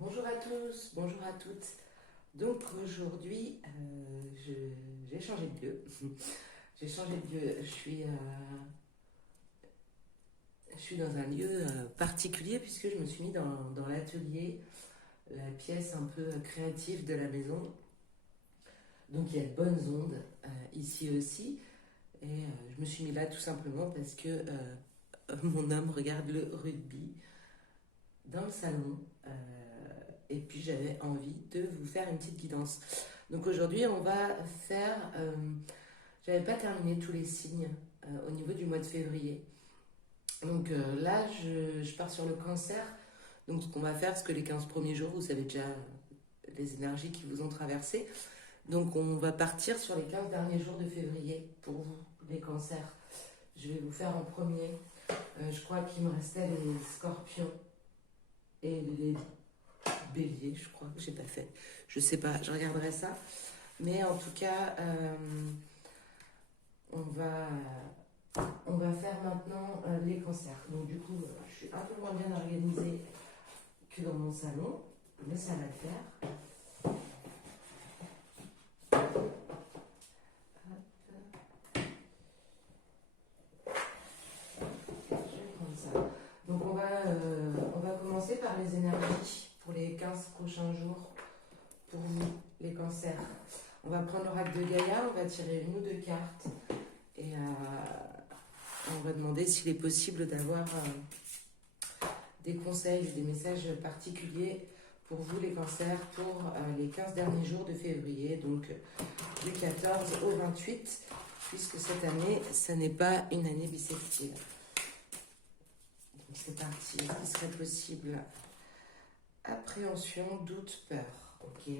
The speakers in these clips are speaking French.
Bonjour à tous, bonjour à toutes. Donc aujourd'hui, j'ai changé de lieu. J'ai changé de lieu. Je suis dans un lieu particulier puisque je me suis mis dans l'atelier, la pièce un peu créative de la maison. Donc il y a de bonnes ondes ici aussi. Et je me suis mis là tout simplement parce que mon homme regarde le rugby dans le salon. Et puis j'avais envie de vous faire une petite guidance. Donc aujourd'hui, on va faire. J'avais pas terminé tous les signes au niveau du mois de février. Donc là, je pars sur le cancer. Donc ce qu'on va faire, c'est que les 15 premiers jours, vous savez déjà les énergies qui vous ont traversé. Donc on va partir sur les 15 derniers jours de février pour vous, les cancers. Je vais vous faire en premier. Je crois qu'il me restait les scorpions et les béliers, je crois que j'ai pas fait. Je sais pas, je regarderai ça. Mais en tout cas, on va, on va faire maintenant les cancers. Donc du coup, je suis un peu moins bien organisée que dans mon salon, mais ça va le faire. Je vais prendre ça. Donc on va commencer par les énergies pour les 15 prochains jours pour vous, les cancers. On va prendre l'oracle de Gaïa, on va tirer une ou deux cartes et on va demander s'il est possible d'avoir des conseils, des messages particuliers pour vous les cancers pour les 15 derniers jours de février, donc du 14 au 28, puisque cette année, ça n'est pas une année bissextile. Donc c'est parti, ce qui serait possible? Appréhension, doute, peur. Ok.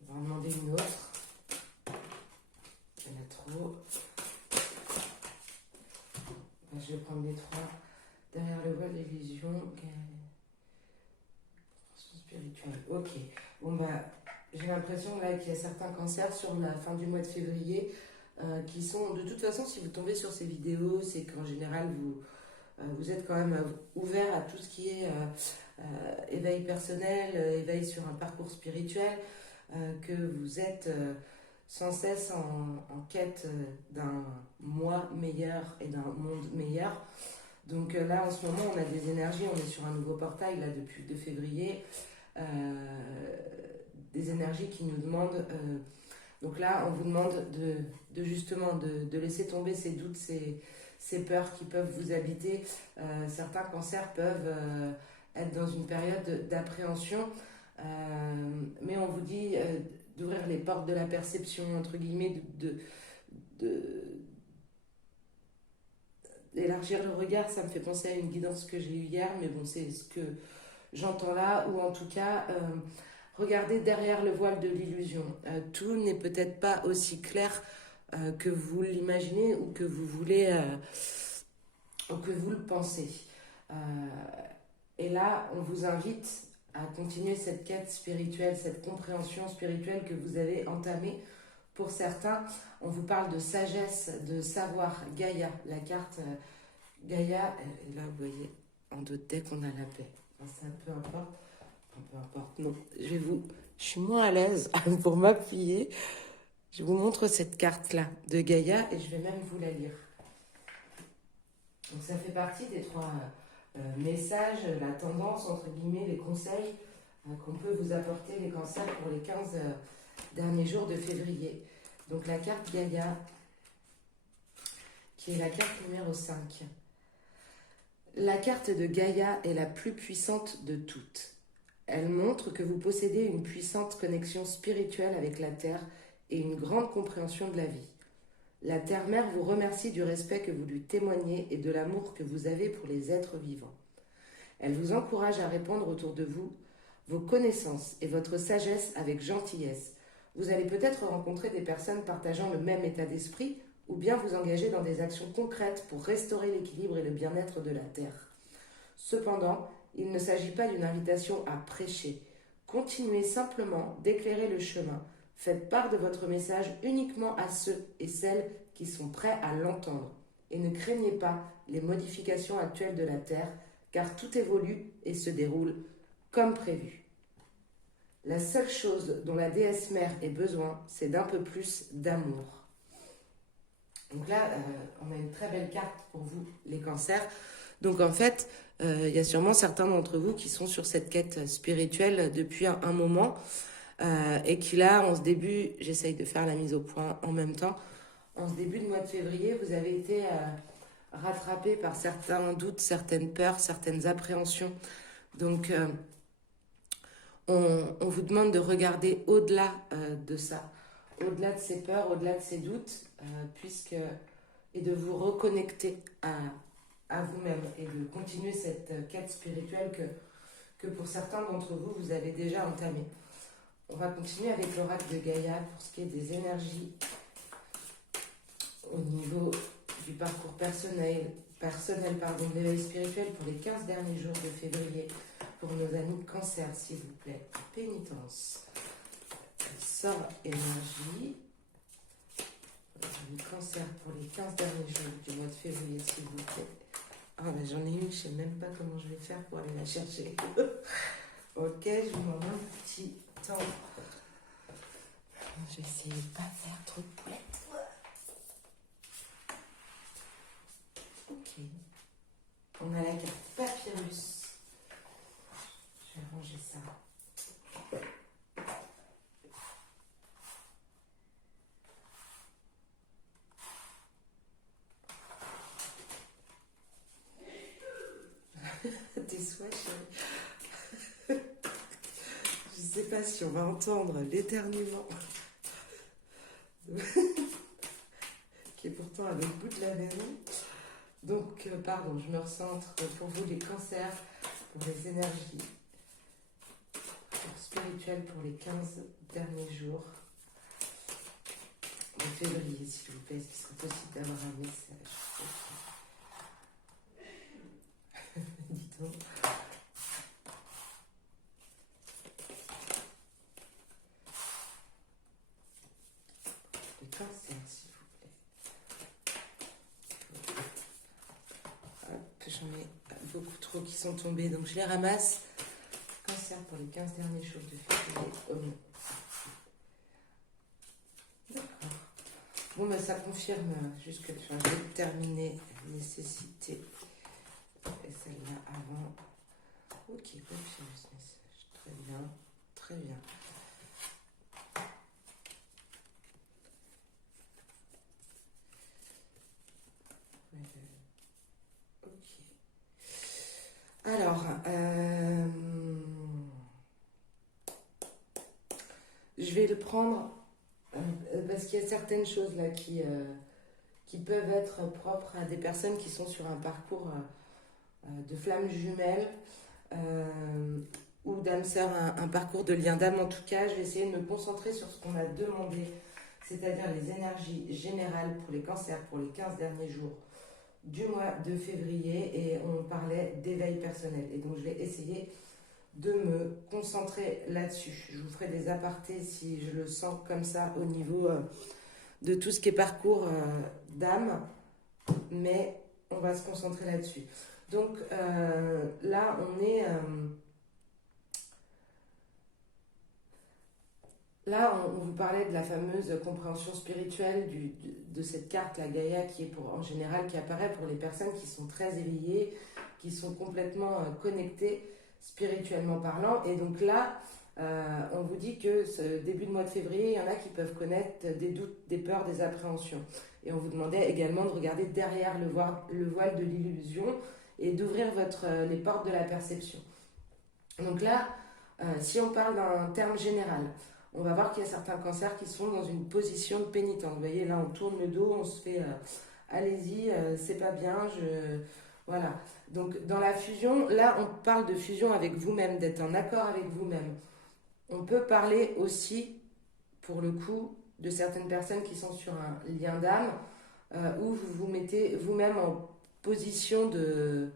On va en demander une autre. Il y en a trop. Je vais prendre les trois. Derrière le voile, l'illusion. Spirituelle. Ok. Bon bah, j'ai l'impression là qu'il y a certains cancers sur la fin du mois de février qui sont, de toute façon, si vous tombez sur ces vidéos, c'est qu'en général vous êtes quand même ouvert à tout ce qui est éveil personnel, éveil sur un parcours spirituel, que vous êtes sans cesse en quête d'un moi meilleur et d'un monde meilleur. Donc là, en ce moment, on a des énergies, on est sur un nouveau portail là depuis le 2 février, des énergies qui nous demandent. Donc là, on vous demande de justement de laisser tomber ces doutes, ces peurs qui peuvent vous habiter. Certains cancers peuvent être dans une période d'appréhension, mais on vous dit d'ouvrir les portes de la perception, entre guillemets, d'élargir le regard. Ça me fait penser à une guidance que j'ai eue hier, mais bon, c'est ce que j'entends là, ou en tout cas, regardez derrière le voile de l'illusion. Tout n'est peut-être pas aussi clair que vous l'imaginez ou que vous voulez, ou que vous le pensez. Euh, et là, on vous invite à continuer cette quête spirituelle, cette compréhension spirituelle que vous avez entamée. Pour certains, on vous parle de sagesse, de savoir. Gaïa, la carte Gaïa, et là vous voyez, en deux decks, on a la paix. Enfin, ça, peu importe. Enfin, peu importe, non. Je suis moins à l'aise pour m'appuyer. Je vous montre cette carte-là de Gaïa et je vais même vous la lire. Donc ça fait partie des trois messages, la tendance, entre guillemets, les conseils qu'on peut vous apporter les cancers pour les 15 derniers jours de février. Donc la carte Gaïa, qui est la carte numéro 5. La carte de Gaïa est la plus puissante de toutes. Elle montre que vous possédez une puissante connexion spirituelle avec la Terre et une grande compréhension de la vie. La Terre-Mère vous remercie du respect que vous lui témoignez et de l'amour que vous avez pour les êtres vivants. Elle vous encourage à répandre autour de vous vos connaissances et votre sagesse avec gentillesse. Vous allez peut-être rencontrer des personnes partageant le même état d'esprit ou bien vous engager dans des actions concrètes pour restaurer l'équilibre et le bien-être de la Terre. Cependant, il ne s'agit pas d'une invitation à prêcher. Continuez simplement d'éclairer le chemin. Faites part de votre message uniquement à ceux et celles qui sont prêts à l'entendre. Et ne craignez pas les modifications actuelles de la Terre, car tout évolue et se déroule comme prévu. La seule chose dont la déesse mère ait besoin, c'est d'un peu plus d'amour. Donc là, on a une très belle carte pour vous, les cancers. Donc en fait, il y a sûrement certains d'entre vous qui sont sur cette quête spirituelle depuis un moment et qui là, en ce début, j'essaye de faire la mise au point en même temps, en ce début de mois de février, vous avez été rattrapé par certains doutes, certaines peurs, certaines appréhensions. Donc on vous demande de regarder au-delà de ça, au-delà de ces peurs, au-delà de ces doutes, et de vous reconnecter à vous-même et de continuer cette quête spirituelle que pour certains d'entre vous, vous avez déjà entamée. On va continuer avec l'oracle de Gaïa pour ce qui est des énergies au niveau du parcours personnel, d'éveil spirituel pour les 15 derniers jours de février. Pour nos amis cancer, s'il vous plaît. Pénitence. Sort énergie. Cancer pour les 15 derniers jours du mois de février, s'il vous plaît. Ah, ben j'en ai une, je ne sais même pas comment je vais faire pour aller la chercher. Ok, je vous demande un petit temps. Je vais essayer de ne pas faire trop de poulettes. Ok. On a la carte Papyrus. Je vais ranger ça. Tes souhaits, chérie. Je ne sais pas si on va entendre l'éternuement qui est pourtant à l'autre bout de la maison. Donc, pardon, je me recentre pour vous les cancers, pour les énergies spirituelles pour les 15 derniers jours de février, s'il vous plaît. Est-ce qu'il serait possible d'avoir un message? Dis donc. Les cancers, s'il vous plaît. Hop, j'en ai beaucoup trop qui sont tombés, donc je les ramasse. Cancer pour les 15 derniers jours de février. Oh non. D'accord. Bon, ben ça confirme juste que je vais terminer nécessité. Et celle-là avant. Ok, confirme ce message. Très bien. Très bien. Ok. Alors, je vais le prendre parce qu'il y a certaines choses là qui peuvent être propres à des personnes qui sont sur un parcours de flammes jumelles ou d'âme sœur, un parcours de lien d'âme. En tout cas, je vais essayer de me concentrer sur ce qu'on a demandé, c'est-à-dire les énergies générales pour les cancers pour les 15 derniers jours du mois de février, et on parlait d'éveil personnel. Et donc, je vais essayer de me concentrer là-dessus. Je vous ferai des apartés si je le sens comme ça au niveau de tout ce qui est parcours d'âme, mais on va se concentrer là-dessus. Donc là, on est... Là, on vous parlait de la fameuse compréhension spirituelle de cette carte, la Gaïa, qui est en général, qui apparaît pour les personnes qui sont très éveillées, qui sont complètement connectées spirituellement parlant. Et donc là, on vous dit que ce début de mois de février, il y en a qui peuvent connaître des doutes, des peurs, des appréhensions. Et on vous demandait également de regarder derrière le voile de l'illusion et d'ouvrir les portes de la perception. Donc là, si on parle d'un terme général, on va voir qu'il y a certains cancers qui sont dans une position de pénitence. Vous voyez, là, on tourne le dos, on se fait allez-y, c'est pas bien, voilà. Donc, dans la fusion, là, on parle de fusion avec vous-même, d'être en accord avec vous-même. On peut parler aussi, pour le coup, de certaines personnes qui sont sur un lien d'âme, où vous vous mettez vous-même en position de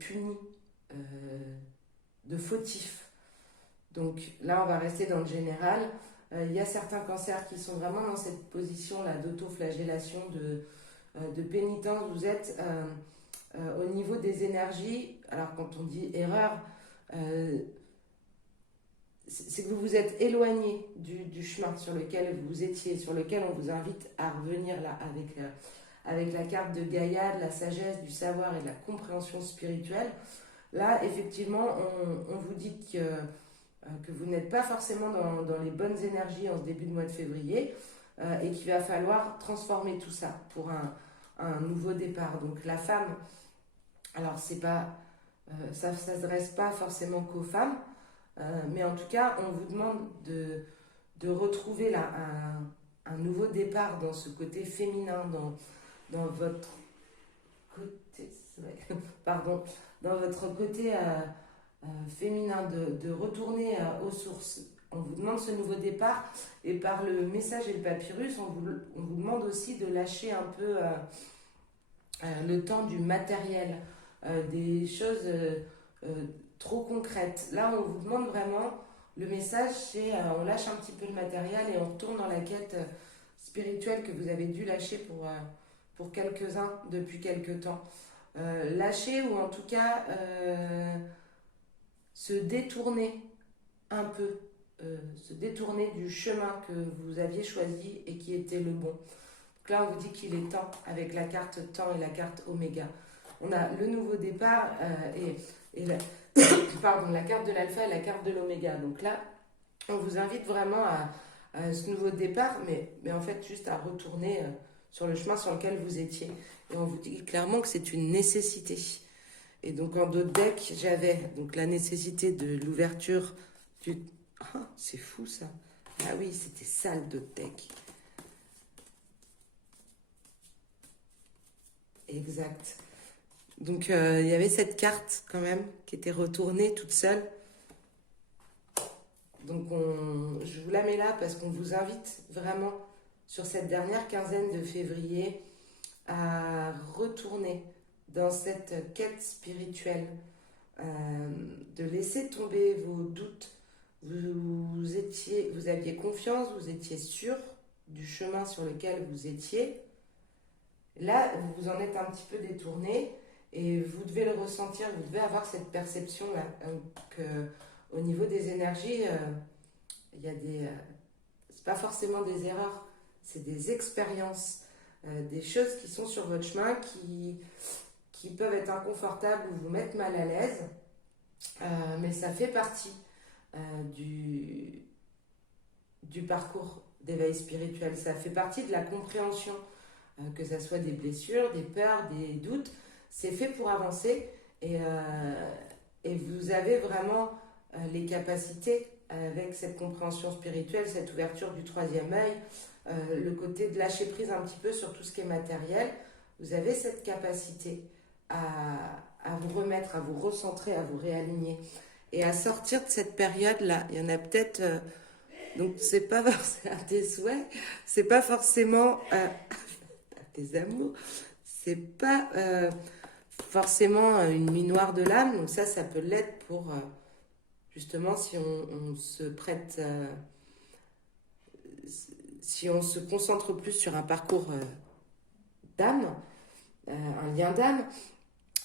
puni, de fautif. Donc là, on va rester dans le général. Il y a certains cancers qui sont vraiment dans cette position-là d'autoflagellation, de pénitence. Vous êtes au niveau des énergies, alors quand on dit erreur, euh, c'est que vous vous êtes éloigné du chemin sur lequel vous étiez, sur lequel on vous invite à revenir là, avec la carte de Gaïa, de la sagesse, du savoir et de la compréhension spirituelle. Là, effectivement, on vous dit que vous n'êtes pas forcément dans les bonnes énergies en ce début de mois de février et qu'il va falloir transformer tout ça pour un nouveau départ. Donc la femme, alors c'est pas, ça ne s'adresse pas forcément qu'aux femmes, mais en tout cas, on vous demande de retrouver là un nouveau départ dans ce côté féminin, dans votre côté, ouais, pardon, dans votre côté féminin, de retourner aux sources. On vous demande ce nouveau départ et par le message et le papyrus, on vous demande aussi de lâcher un peu le temps du matériel, des choses trop concrètes. Là, on vous demande vraiment, le message, c'est on lâche un petit peu le matériel et on retourne dans la quête spirituelle que vous avez dû lâcher pour quelques-uns depuis quelques temps. Lâcher ou en tout cas se détourner un peu, se détourner du chemin que vous aviez choisi et qui était le bon. Donc là, on vous dit qu'il est temps avec la carte temps et la carte oméga. On a le nouveau départ et la, pardon, la carte de l'alpha et la carte de l'oméga. Donc là, on vous invite vraiment à ce nouveau départ, mais en fait juste à retourner sur le chemin sur lequel vous étiez. Et on vous dit clairement que c'est une nécessité. Et donc en d'autres decks, j'avais donc la nécessité de l'ouverture du... Ah, c'est fou ça. Ah oui, c'était ça le d'autres deck. Exact. Donc il y avait cette carte quand même qui était retournée toute seule. Donc je vous la mets là parce qu'on vous invite vraiment sur cette dernière quinzaine de février à retourner dans cette quête spirituelle, de laisser tomber vos doutes. Vous aviez confiance, vous étiez sûr du chemin sur lequel vous étiez. Là, vous vous en êtes un petit peu détourné et vous devez le ressentir, vous devez avoir cette perception-là, qu'au niveau des énergies, il y a c'est pas forcément des erreurs, c'est des expériences, des choses qui sont sur votre chemin qui peuvent être inconfortables ou vous mettre mal à l'aise, mais ça fait partie du parcours d'éveil spirituel, ça fait partie de la compréhension, que ça soit des blessures, des peurs, des doutes, c'est fait pour avancer et vous avez vraiment les capacités avec cette compréhension spirituelle, cette ouverture du troisième œil, le côté de lâcher prise un petit peu sur tout ce qui est matériel, vous avez cette capacité à vous remettre, à vous recentrer, à vous réaligner et à sortir de cette période-là. Il y en a peut-être... donc c'est pas forcément des souhaits, c'est pas forcément des amours, c'est pas forcément une nuit noire de l'âme, donc ça peut l'être pour justement si on se prête, si on se concentre plus sur un parcours d'âme, un lien d'âme,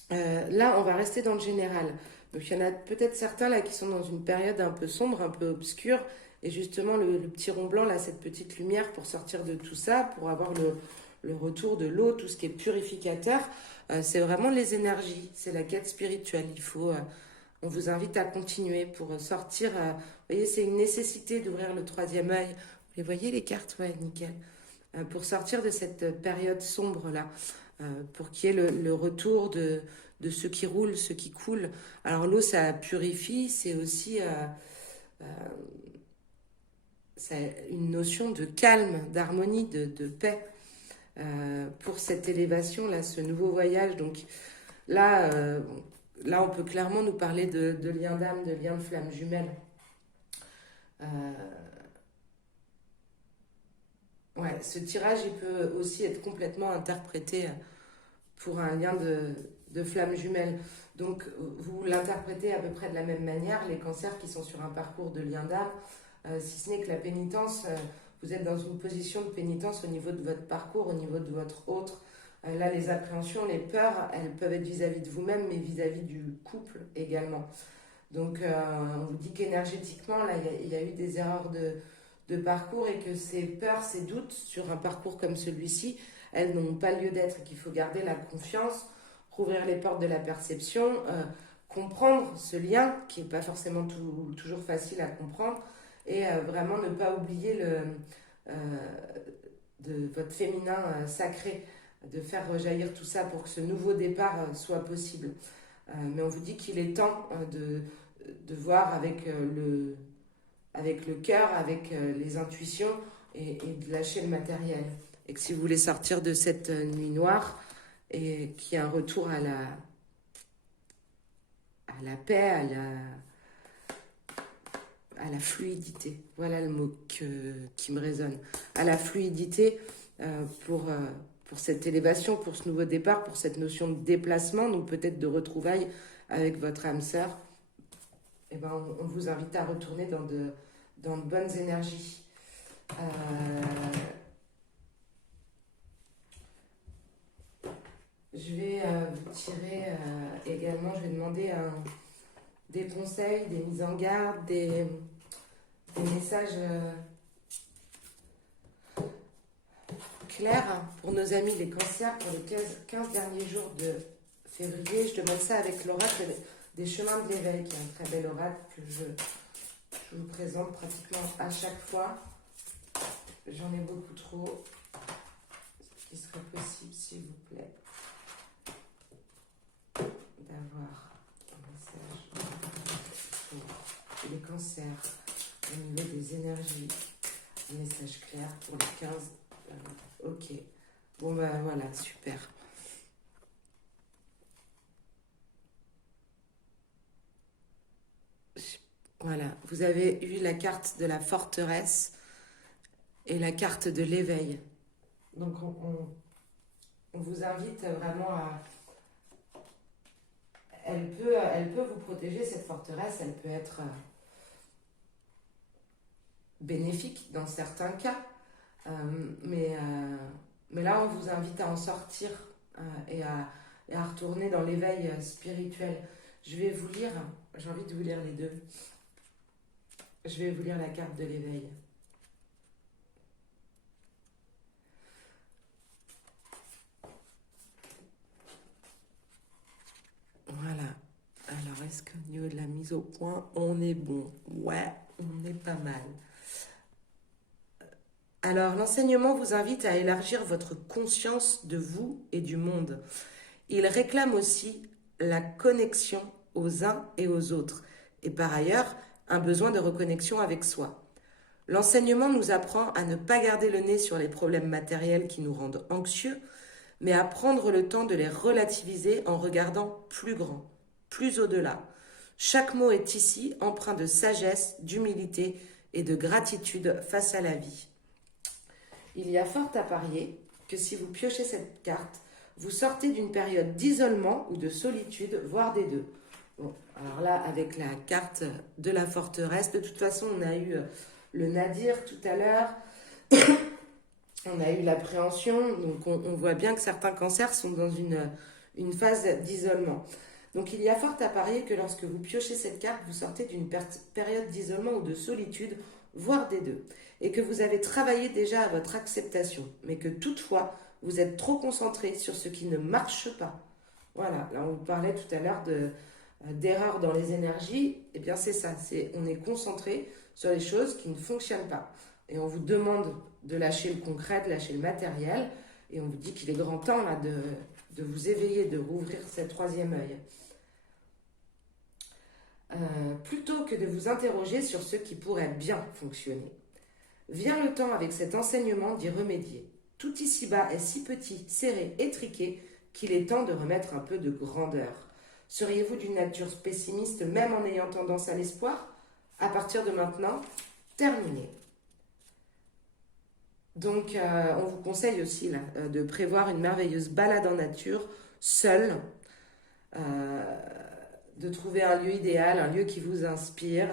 là on va rester dans le général. Donc il y en a peut-être certains là qui sont dans une période un peu sombre, un peu obscure, et justement le petit rond blanc là, cette petite lumière pour sortir de tout ça, pour avoir le retour de l'eau, tout ce qui est purificateur, c'est vraiment les énergies, c'est la quête spirituelle. On vous invite à continuer pour sortir. Vous voyez, c'est une nécessité d'ouvrir le troisième œil. Vous les voyez les cartes? Ouais, nickel. Pour sortir de cette période sombre là, pour qu'il y ait le retour de ce qui roule, ce qui coule. Alors l'eau, ça purifie, c'est aussi c'est une notion de calme, d'harmonie, de paix. Pour cette élévation, là, ce nouveau voyage. Donc là, on peut clairement nous parler de lien d'âme, de lien de flamme jumelle. Ouais, ce tirage, il peut aussi être complètement interprété pour un lien de flamme jumelle. Donc, vous l'interprétez à peu près de la même manière, les cancers qui sont sur un parcours de lien d'âme, si ce n'est que la pénitence, vous êtes dans une position de pénitence au niveau de votre parcours, au niveau de votre autre, Là, les appréhensions, les peurs, elles peuvent être vis-à-vis de vous-même, mais vis-à-vis du couple également. Donc, on vous dit qu'énergétiquement, là, il y a eu des erreurs de parcours et que ces peurs, ces doutes sur un parcours comme celui-ci, elles n'ont pas lieu d'être et qu'il faut garder la confiance, rouvrir les portes de la perception, comprendre ce lien qui n'est pas forcément toujours facile à comprendre et vraiment ne pas oublier euh, de votre féminin sacré, de faire rejaillir tout ça pour que ce nouveau départ soit possible. Mais on vous dit qu'il est temps de voir avec le cœur, avec les intuitions et de lâcher le matériel. Et que si vous voulez sortir de cette nuit noire, et qu'il y ait un retour à la paix, à la fluidité. Voilà le mot qui me résonne. À la fluidité pour cette élévation, pour ce nouveau départ, pour cette notion de déplacement, donc peut-être de retrouvailles avec votre âme sœur. Eh ben, on vous invite à retourner dans de bonnes énergies. Je vais vous tirer également, je vais demander des conseils, des mises en garde, des messages clairs pour nos amis les cancers pour les 15 derniers jours de février. Je demande ça avec l'oracle des chemins de l'éveil, qui est un très bel oracle que je vous présente pratiquement à chaque fois. J'en ai beaucoup trop. Ce qui serait possible, s'il vous plaît, d'avoir un message pour les cancers au niveau des énergies, un message clair pour les 15. Ok. Bon ben voilà, super. Voilà, vous avez eu la carte de la forteresse et la carte de l'éveil. Donc on vous invite vraiment à... Elle peut vous protéger, cette forteresse, elle peut être bénéfique dans certains cas, mais là on vous invite à en sortir et à retourner dans l'éveil spirituel. Je vais vous lire, j'ai envie de vous lire les deux. Je vais vous lire la carte de l'éveil. Voilà. Alors, est-ce qu'au niveau de la mise au point, on est bon? Ouais, on est pas mal. Alors, l'enseignement vous invite à élargir votre conscience de vous et du monde. Il réclame aussi la connexion aux uns et aux autres, et par ailleurs, un besoin de reconnexion avec soi. L'enseignement nous apprend à ne pas garder le nez sur les problèmes matériels qui nous rendent anxieux, mais à prendre le temps de les relativiser en regardant plus grand, plus au-delà. Chaque mot est ici empreint de sagesse, d'humilité et de gratitude face à la vie. Il y a fort à parier que si vous piochez cette carte, vous sortez d'une période d'isolement ou de solitude, voire des deux. Bon, alors là, avec la carte de la forteresse, de toute façon, on a eu le nadir tout à l'heure, on a eu l'appréhension, donc on voit bien que certains cancers sont dans une phase d'isolement. Donc il y a fort à parier que lorsque vous piochez cette carte, vous sortez d'une période d'isolement ou de solitude, voire des deux, et que vous avez travaillé déjà à votre acceptation, mais que toutefois, vous êtes trop concentré sur ce qui ne marche pas. Voilà, là on vous parlait tout à l'heure d'erreurs dans les énergies, et bien c'est ça, on est concentré sur les choses qui ne fonctionnent pas. Et on vous demande de lâcher le concret, de lâcher le matériel, et on vous dit qu'il est grand temps là, de vous éveiller, de rouvrir ce troisième œil. Plutôt que de vous interroger sur ce qui pourrait bien fonctionner. Vient le temps avec cet enseignement d'y remédier. Tout ici-bas est si petit, serré, étriqué qu'il est temps de remettre un peu de grandeur. Seriez-vous d'une nature pessimiste même en ayant tendance à l'espoir? À partir de maintenant, terminé. Donc, on vous conseille aussi là, de prévoir une merveilleuse balade en nature, seule, de trouver un lieu idéal, un lieu qui vous inspire.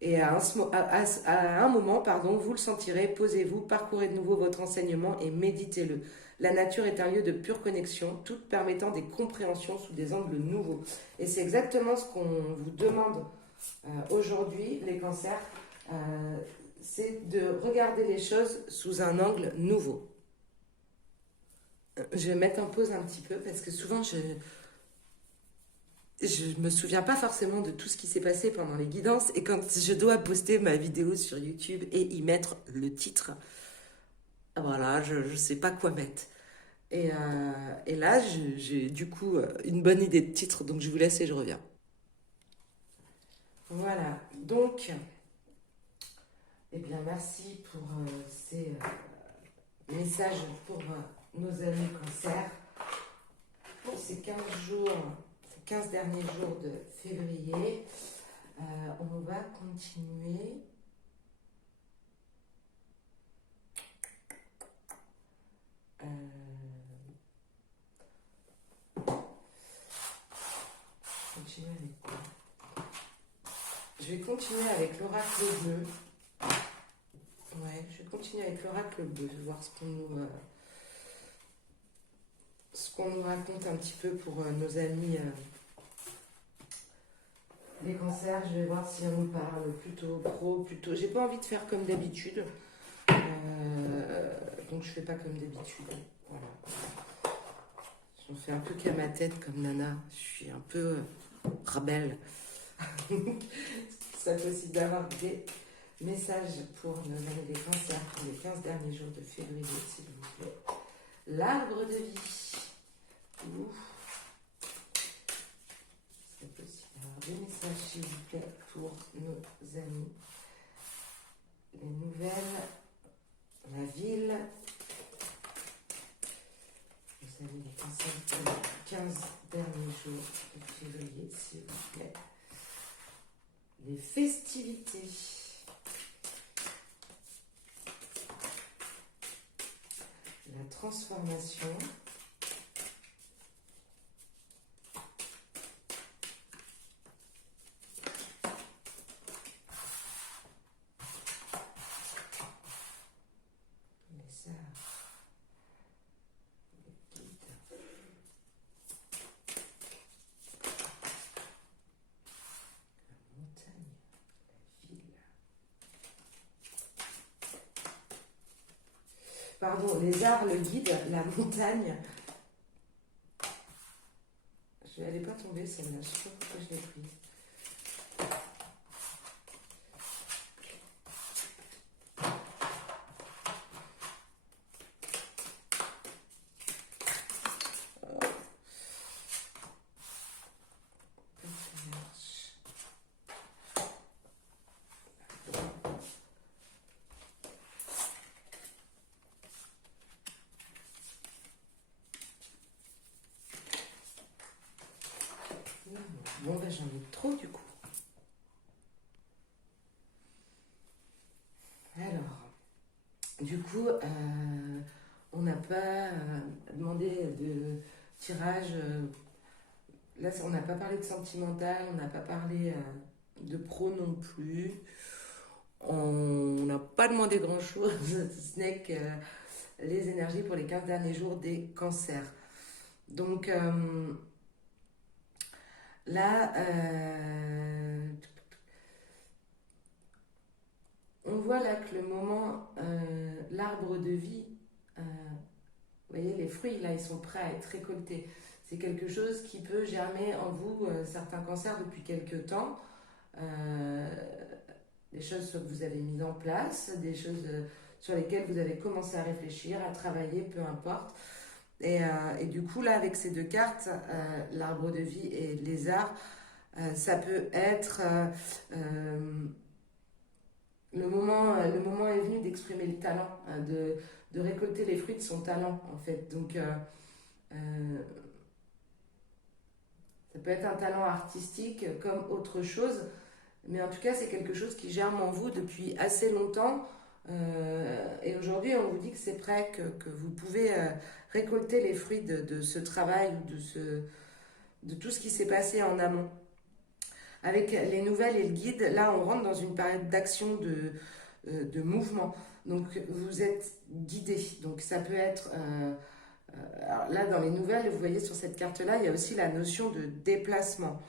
Et à un moment, vous le sentirez, posez-vous, parcourez de nouveau votre enseignement et méditez-le. La nature est un lieu de pure connexion, tout permettant des compréhensions sous des angles nouveaux. Et c'est exactement ce qu'on vous demande aujourd'hui, les cancers, c'est de regarder les choses sous un angle nouveau. Je vais mettre en pause un petit peu parce que souvent je me souviens pas forcément de tout ce qui s'est passé pendant les guidances et quand je dois poster ma vidéo sur YouTube et y mettre le titre, voilà, je sais pas quoi mettre. Et là, j'ai du coup une bonne idée de titre, donc je vous laisse et je reviens. Voilà, donc, eh bien, merci pour ces messages pour nos amis cancer. Pour ces 15 jours, ces 15 derniers jours de février, on va continuer. Je vais continuer avec l'oracle bleu. Ouais, je vais continuer avec l'oracle bleu, voir ce qu'on nous raconte un petit peu pour nos amis les cancers. Je vais voir si on nous parle plutôt pro, plutôt. J'ai pas envie de faire comme d'habitude, donc je fais pas comme d'habitude. Voilà. J'en fais un peu qu'à ma tête comme Nana. Je suis un peu rebelle. C'est possible d'avoir des messages pour nos amis des cancers pour les 15 derniers jours de février, s'il vous plaît. L'arbre de vie. Ouf. C'est possible d'avoir des messages, s'il vous plaît, pour nos amis. Les nouvelles, la ville. Nos amis des cancers pour les 15 derniers jours de février, s'il vous plaît. Les festivités. La transformation. Les arts. Les guides. Pardon, les arts, le guide, la montagne. Elle n'est pas tombée celle-là, je ne sais pas pourquoi je l'ai prise. Bon, ben j'en ai trop du coup. Alors, du coup, on n'a pas demandé de tirage. Là, on n'a pas parlé de sentimental, on n'a pas parlé de pro non plus. On n'a pas demandé grand-chose, ce n'est que les énergies pour les 15 derniers jours des cancers. Donc, là, on voit là que le moment, l'arbre de vie, vous voyez, les fruits, là, ils sont prêts à être récoltés. C'est quelque chose qui peut germer en vous, certains cancers, depuis quelques temps. Des choses que vous avez mises en place, des choses sur lesquelles vous avez commencé à réfléchir, à travailler, peu importe. Et du coup, là, avec ces deux cartes, l'arbre de vie et le lézard, ça peut être le moment est venu d'exprimer le talent, de récolter les fruits de son talent, en fait. Donc, ça peut être un talent artistique comme autre chose, mais en tout cas, c'est quelque chose qui germe en vous depuis assez longtemps. Et aujourd'hui, on vous dit que c'est prêt, que vous pouvez récolter les fruits de ce travail, de tout ce qui s'est passé en amont. Avec les nouvelles et le guide, là, on rentre dans une période d'action, de mouvement. Donc, vous êtes guidé. Donc, ça peut être Alors là, dans les nouvelles, vous voyez sur cette carte-là, il y a aussi la notion de déplacement,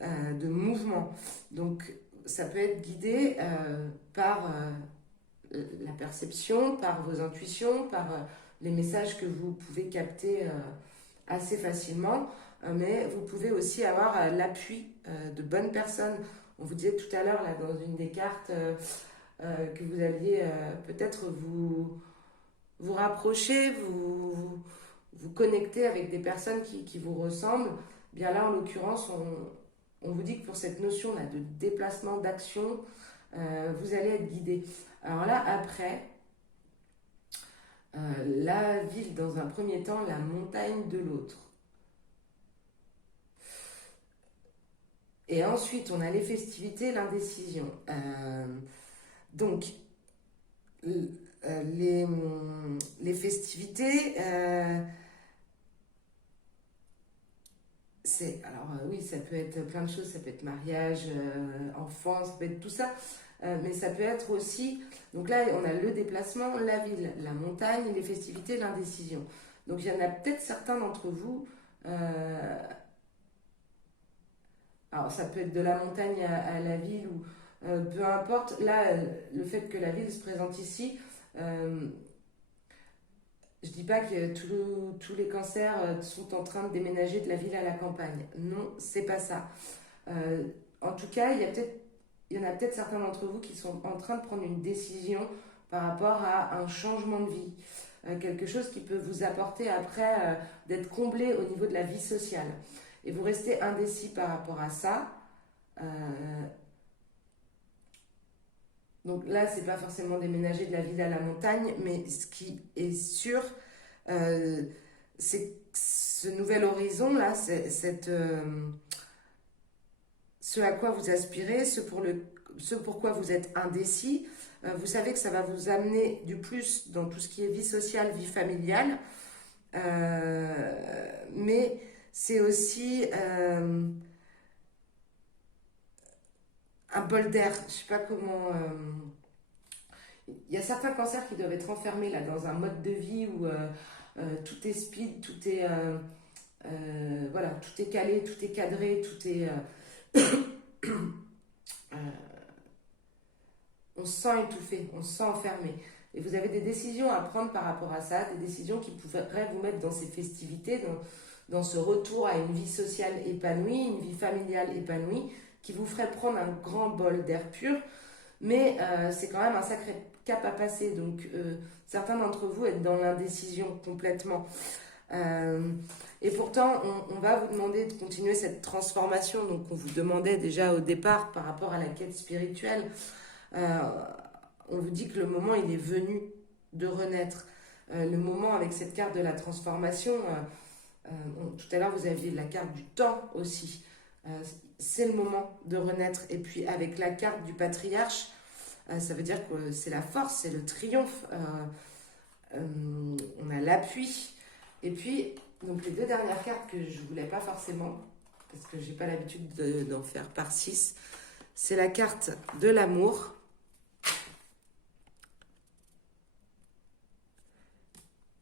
de mouvement. Donc, ça peut être guidé par la perception, par vos intuitions, par les messages que vous pouvez capter assez facilement, mais vous pouvez aussi avoir l'appui de bonnes personnes. On vous disait tout à l'heure, là, dans une des cartes, que vous alliez peut-être vous rapprocher, vous connecter avec des personnes qui vous ressemblent. Bien là, en l'occurrence, on vous dit que pour cette notion là, de déplacement, d'action, vous allez être guidé. Alors là, après, la ville dans un premier temps, la montagne de l'autre. Et ensuite, on a les festivités, l'indécision. Donc, les festivités, oui, ça peut être plein de choses, ça peut être mariage, enfant, ça peut être tout ça, mais ça peut être aussi, donc là on a le déplacement, la ville, la montagne, les festivités, l'indécision. Donc il y en a peut-être certains d'entre vous, alors ça peut être de la montagne à la ville ou peu importe, là le fait que la ville se présente ici, je dis pas que tous les cancers sont en train de déménager de la ville à la campagne. Non, c'est pas ça. Euh, En tout cas, il y en a peut-être certains d'entre vous qui sont en train de prendre une décision par rapport à un changement de vie. Quelque chose qui peut vous apporter après d'être comblé au niveau de la vie sociale. Et vous restez indécis par rapport à ça. Euh, donc là, c'est pas forcément déménager de la ville à la montagne, mais ce qui est sûr, euh, c'est ce nouvel horizon là, ce à quoi vous aspirez, ce pourquoi vous êtes indécis. Vous savez que ça va vous amener du plus dans tout ce qui est vie sociale, vie familiale, mais c'est aussi un bol d'air. Je sais pas comment. Il y a certains cancers qui doivent être enfermés là dans un mode de vie où tout est speed, tout est voilà, tout est calé, tout est cadré, tout est euh, on se sent étouffé, on se sent enfermé. Et vous avez des décisions à prendre par rapport à ça, des décisions qui pourraient vous mettre dans ces festivités, dans ce retour à une vie sociale épanouie, une vie familiale épanouie, qui vous ferait prendre un grand bol d'air pur. Mais c'est quand même un sacré cap à passer. Donc certains d'entre vous êtes dans l'indécision complètement. Et pourtant, on va vous demander de continuer cette transformation. Donc on vous demandait déjà au départ par rapport à la quête spirituelle. Euh, on vous dit que le moment il est venu de renaître. Le moment avec cette carte de la transformation, tout à l'heure vous aviez la carte du temps aussi. C'est le moment de renaître. Et puis avec la carte du patriarche, ça veut dire que c'est la force, c'est le triomphe. On a l'appui. Et puis, donc les deux dernières cartes que je voulais pas forcément, parce que j'ai pas l'habitude d'en faire par 6, c'est la carte de l'amour.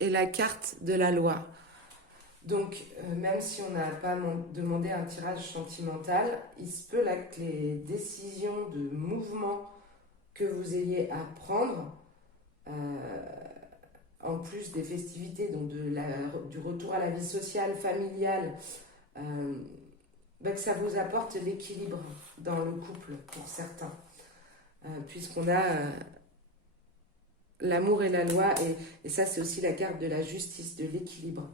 Et la carte de la loi. Donc, même si on n'a pas demandé un tirage sentimental, il se peut là que les décisions de mouvement que vous ayez à prendre, en plus des festivités, donc du retour à la vie sociale, familiale, que ça vous apporte l'équilibre dans le couple pour certains. Puisqu'on a l'amour et la loi, et ça c'est aussi la carte de la justice, de l'équilibre.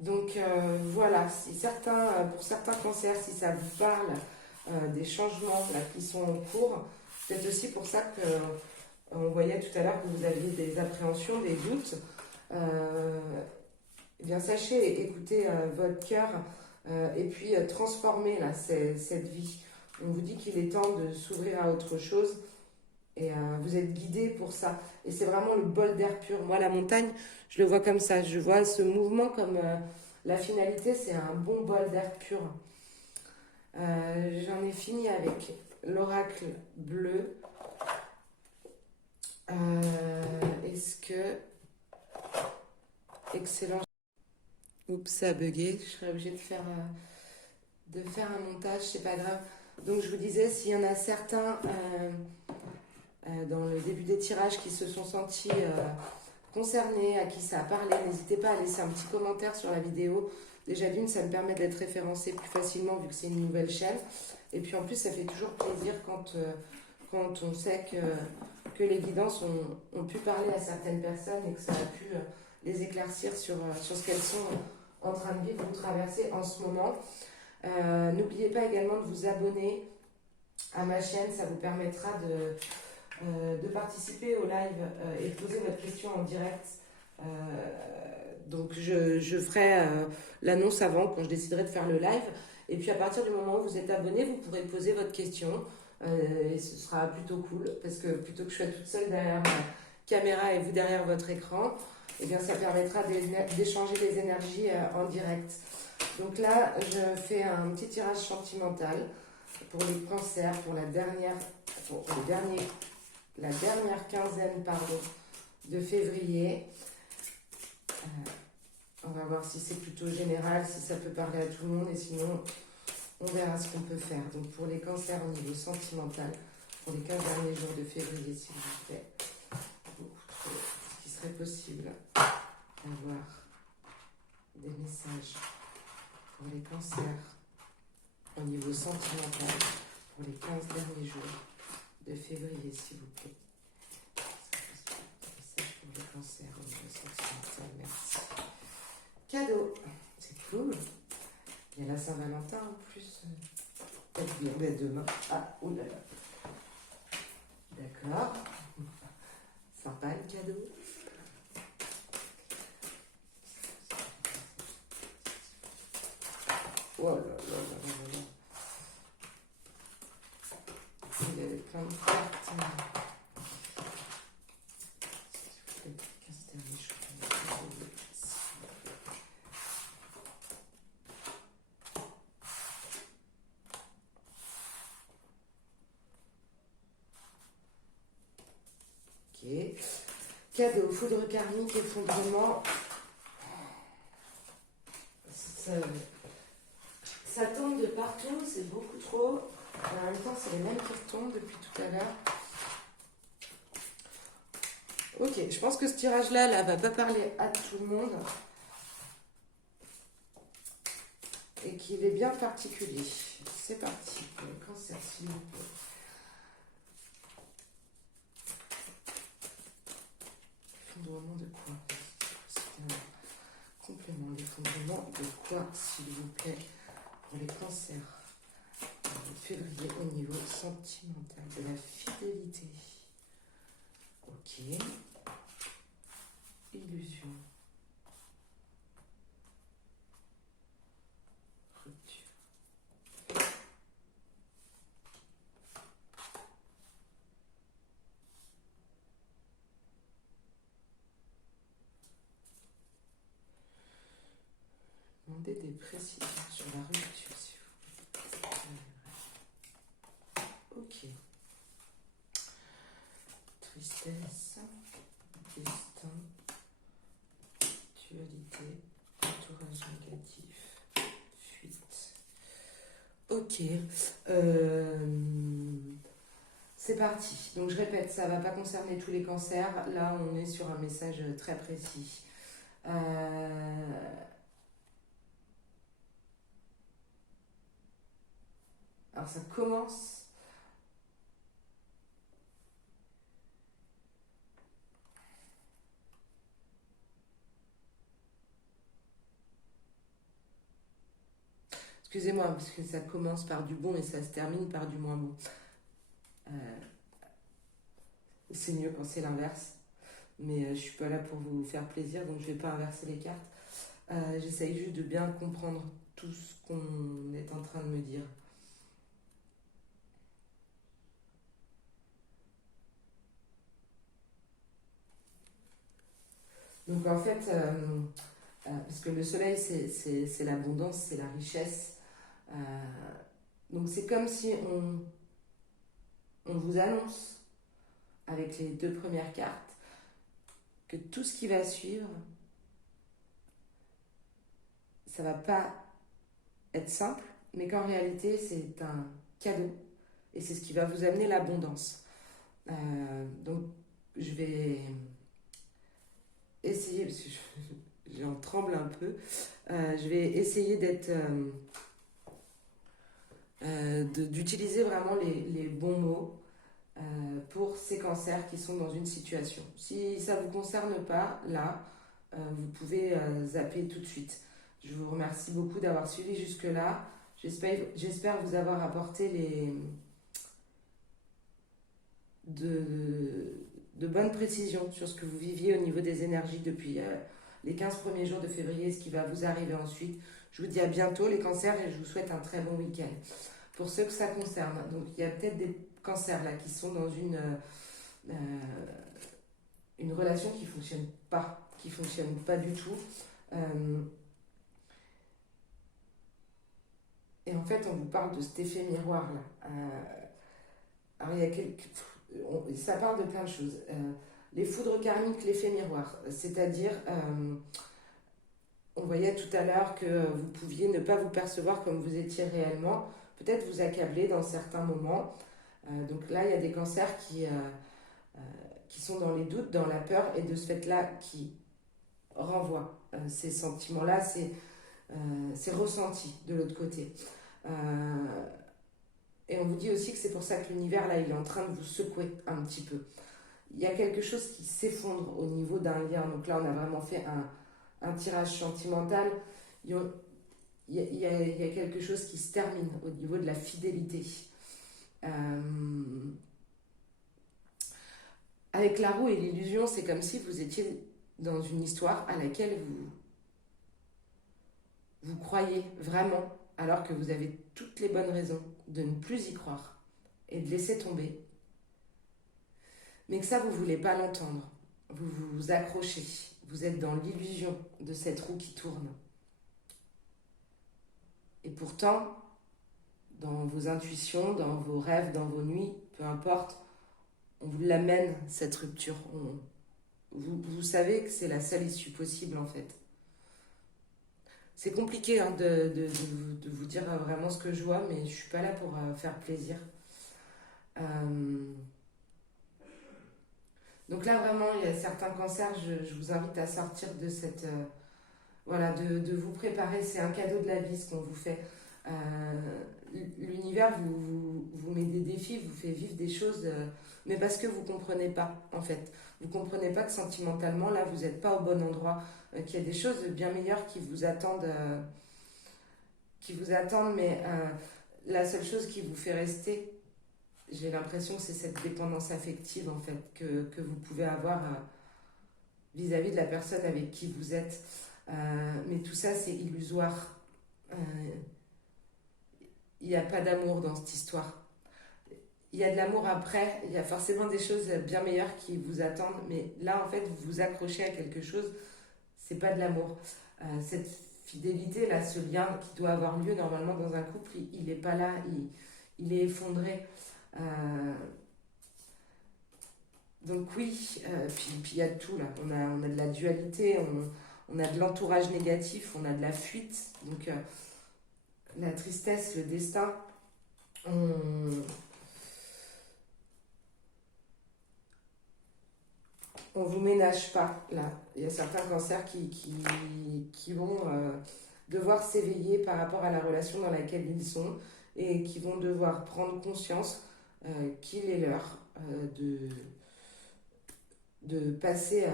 Donc voilà, si pour certains cancers, si ça vous parle des changements là, qui sont en cours, c'est aussi pour ça que on voyait tout à l'heure que vous aviez des appréhensions, des doutes. Eh bien sachez écouter votre cœur et puis transformer là, cette vie. On vous dit qu'il est temps de s'ouvrir à autre chose. Et vous êtes guidé pour ça. Et c'est vraiment le bol d'air pur. Moi, la montagne, je le vois comme ça. Je vois ce mouvement comme la finalité, c'est un bon bol d'air pur. J'en ai fini avec l'oracle bleu. Et est-ce que... Excellent. Oups, ça a bugué. Je serais obligée de faire un montage, c'est pas grave. Donc je vous disais, s'il y en a certains dans le début des tirages qui se sont sentis concernés, à qui ça a parlé, n'hésitez pas à laisser un petit commentaire sur la vidéo. Déjà d'une, ça me permet d'être référencé plus facilement vu que c'est une nouvelle chaîne. Et puis en plus, ça fait toujours plaisir quand on sait que les guidances ont pu parler à certaines personnes et que ça a pu les éclaircir sur ce qu'elles sont en train de vivre ou traverser en ce moment. N'oubliez pas également de vous abonner à ma chaîne, ça vous permettra de participer au live et de poser votre question en direct. Donc je ferai l'annonce avant quand je déciderai de faire le live. Et puis à partir du moment où vous êtes abonné, vous pourrez poser votre question. Et ce sera plutôt cool parce que plutôt que je sois toute seule derrière ma caméra et vous derrière votre écran, eh bien ça permettra d'échanger les énergies en direct. Donc là, je fais un petit tirage sentimental pour les cancers, pour la dernière quinzaine de février. On va voir si c'est plutôt général, si ça peut parler à tout le monde et sinon on verra ce qu'on peut faire. Donc pour les cancers au niveau sentimental, pour les 15 derniers jours de février, s'il vous plaît, est-ce qu'il serait possible d'avoir des messages pour les cancers au niveau sentimental pour les 15 derniers jours de février, s'il vous plaît. Des messages pour les cancers au niveau sentimental, merci. Cadeau, c'est cool. Il y a la Saint-Valentin en plus. Peut-être demain. Ah, oulala. D'accord. Sympa le cadeau. Oh là là là là là. Il y avait plein de cartes. Ok. Cadeau, foudre karmique, effondrement. Ça tombe de partout, c'est beaucoup trop. En même temps, c'est les mêmes qui retombent depuis tout à l'heure. Ok, je pense que ce tirage-là là, va pas parler à tout le monde. Et qu'il est bien particulier. C'est parti pour le cancer, s'il vous plaît. Effondrement de quoi? C'est un complément d'effondrement de quoi, s'il vous plaît, pour les cancers de février au niveau sentimental, de la fidélité. Ok. Illusion. Rupture. Demandez des précisions sur la rupture, s'il vous plaît. Ok. Tristesse, destin, dualité, entourage négatif, fuite. Ok. C'est parti. Donc je répète, ça ne va pas concerner tous les cancers. Là, on est sur un message très précis. Alors ça commence. Excusez-moi, parce que ça commence par du bon et ça se termine par du moins bon. C'est mieux quand c'est l'inverse. Mais je suis pas là pour vous faire plaisir, donc je vais pas inverser les cartes. J'essaye juste de bien comprendre tout ce qu'on est en train de me dire. Donc en fait, parce que le soleil, c'est l'abondance, c'est la richesse. Donc c'est comme si on vous annonce avec les deux premières cartes que tout ce qui va suivre, ça va pas être simple, mais qu'en réalité, c'est un cadeau. Et c'est ce qui va vous amener l'abondance. Donc, je vais essayer, parce que j'en tremble un peu, je vais essayer d'utiliser vraiment les bons mots pour ces cancers qui sont dans une situation. Si ça ne vous concerne pas, là, vous pouvez zapper tout de suite. Je vous remercie beaucoup d'avoir suivi jusque-là. J'espère vous avoir apporté de bonnes précisions sur ce que vous viviez au niveau des énergies depuis les 15 premiers jours de février, ce qui va vous arriver ensuite. Je vous dis à bientôt les cancers et je vous souhaite un très bon week-end. Pour ceux que ça concerne, donc il y a peut-être des cancers là qui sont dans une relation qui fonctionne pas du tout. Et en fait, on vous parle de cet effet miroir là. Alors il y a ça parle de plein de choses. Les foudres karmiques, l'effet miroir, c'est-à-dire, on voyait tout à l'heure que vous pouviez ne pas vous percevoir comme vous étiez réellement, peut-être vous accabler dans certains moments. Donc là, il y a des cancers qui sont dans les doutes, dans la peur, et de ce fait-là, qui renvoient ces sentiments-là, c'est ressenti de l'autre côté. Et on vous dit aussi que c'est pour ça que l'univers, là, il est en train de vous secouer un petit peu. Il y a quelque chose qui s'effondre au niveau d'un lien. Donc là, on a vraiment fait un tirage sentimental. Il y a quelque chose qui se termine au niveau de la fidélité. Avec la roue et l'illusion, c'est comme si vous étiez dans une histoire à laquelle vous croyez vraiment, alors que vous avez toutes les bonnes raisons de ne plus y croire et de laisser tomber. Mais que ça, vous ne voulez pas l'entendre. Vous vous accrochez. Vous êtes dans l'illusion de cette roue qui tourne. Et pourtant, dans vos intuitions, dans vos rêves, dans vos nuits, peu importe, on vous l'amène, cette rupture. Vous savez que c'est la seule issue possible, en fait. C'est compliqué hein, de vous dire vraiment ce que je vois, mais je ne suis pas là pour faire plaisir. Donc là, vraiment, il y a certains cancers, je vous invite à sortir de cette... voilà, de vous préparer. C'est un cadeau de la vie, ce qu'on vous fait. L'univers vous met des défis, vous fait vivre des choses, mais parce que vous ne comprenez pas, en fait. Vous ne comprenez pas que sentimentalement, là, vous n'êtes pas au bon endroit, qu'il y a des choses bien meilleures qui vous attendent, mais la seule chose qui vous fait rester, j'ai l'impression que c'est cette dépendance affective, en fait, que vous pouvez avoir vis-à-vis de la personne avec qui vous êtes. Mais tout ça, c'est illusoire. Il n'y a pas d'amour dans cette histoire. Il y a de l'amour après, il y a forcément des choses bien meilleures qui vous attendent, mais là, en fait, vous vous accrochez à quelque chose, c'est pas de l'amour. Cette fidélité, là, ce lien qui doit avoir lieu normalement dans un couple, il n'est pas là, il est effondré. Donc oui, puis il y a de tout là. On a de la dualité, on a de l'entourage négatif, on a de la fuite. Donc la tristesse, le destin, on vous ménage pas là. Il y a certains cancers qui vont devoir s'éveiller par rapport à la relation dans laquelle ils sont et qui vont devoir prendre conscience qu'il est l'heure de passer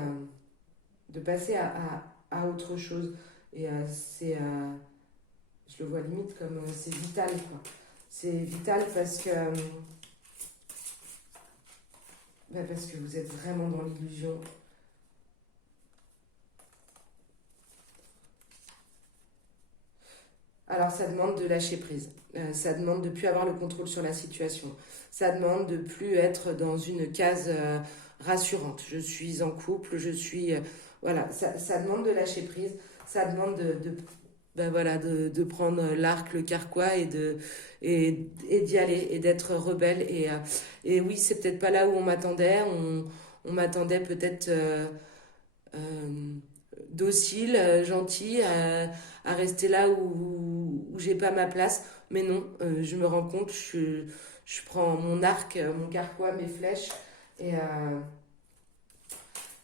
à autre chose. Et je le vois limite comme c'est vital, quoi. C'est vital parce que vous êtes vraiment dans l'illusion. Alors ça demande de lâcher prise, ça demande de ne plus avoir le contrôle sur la situation, ça demande de ne plus être dans une case rassurante. Je suis en couple, voilà, ça demande de lâcher prise, ça demande de prendre l'arc, le carquois et d'y aller et d'être rebelle. Et oui, c'est peut-être pas là où on m'attendait, on m'attendait peut-être docile, gentil, à rester là où j'ai pas ma place. Mais non, je me rends compte, je prends mon arc, mon carquois, mes flèches et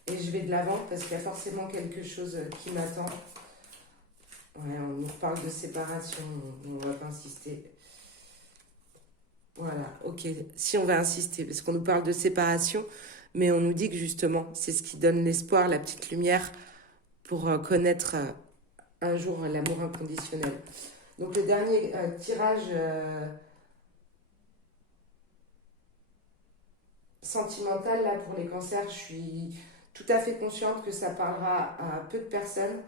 je vais de l'avant parce qu'il y a forcément quelque chose qui m'attend. Ouais, on nous parle de séparation, on va pas insister. Voilà, ok, si on va insister, parce qu'on nous parle de séparation, mais on nous dit que justement, c'est ce qui donne l'espoir, la petite lumière pour connaître un jour l'amour inconditionnel. Donc le dernier tirage sentimental là pour les cancers, je suis tout à fait consciente que ça parlera à peu de personnes,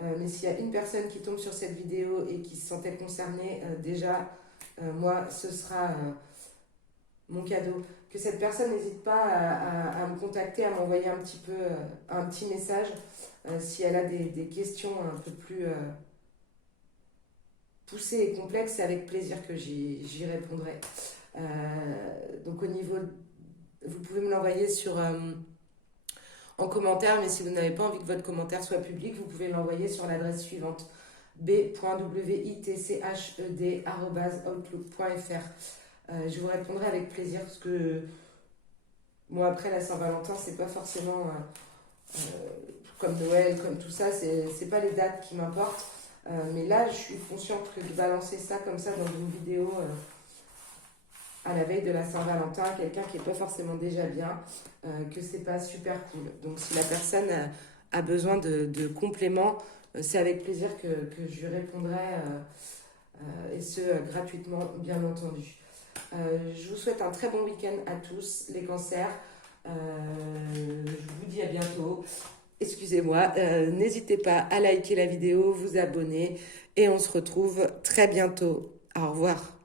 mais s'il y a une personne qui tombe sur cette vidéo et qui se sentait concernée, déjà, moi, ce sera mon cadeau. Que cette personne n'hésite pas à me contacter, à m'envoyer un petit message si elle a des questions un peu plus poussées et complexes, c'est avec plaisir que j'y répondrai. Donc au niveau, vous pouvez me l'envoyer en commentaire, mais si vous n'avez pas envie que votre commentaire soit public, vous pouvez l'envoyer sur l'adresse suivante b.witched@outlook.fr. Je vous répondrai avec plaisir parce que moi après la Saint-Valentin c'est pas forcément comme Noël, comme tout ça, c'est pas les dates qui m'importent. Mais là je suis consciente que de balancer ça comme ça dans une vidéo à la veille de la Saint-Valentin, quelqu'un qui n'est pas forcément déjà bien, que c'est pas super cool. Donc si la personne a besoin de compléments, c'est avec plaisir que je lui répondrai, et ce gratuitement bien entendu. Je vous souhaite un très bon week-end à tous les cancers. Je vous dis à bientôt. Excusez-moi, n'hésitez pas à liker la vidéo, vous abonner et on se retrouve très bientôt. Au revoir.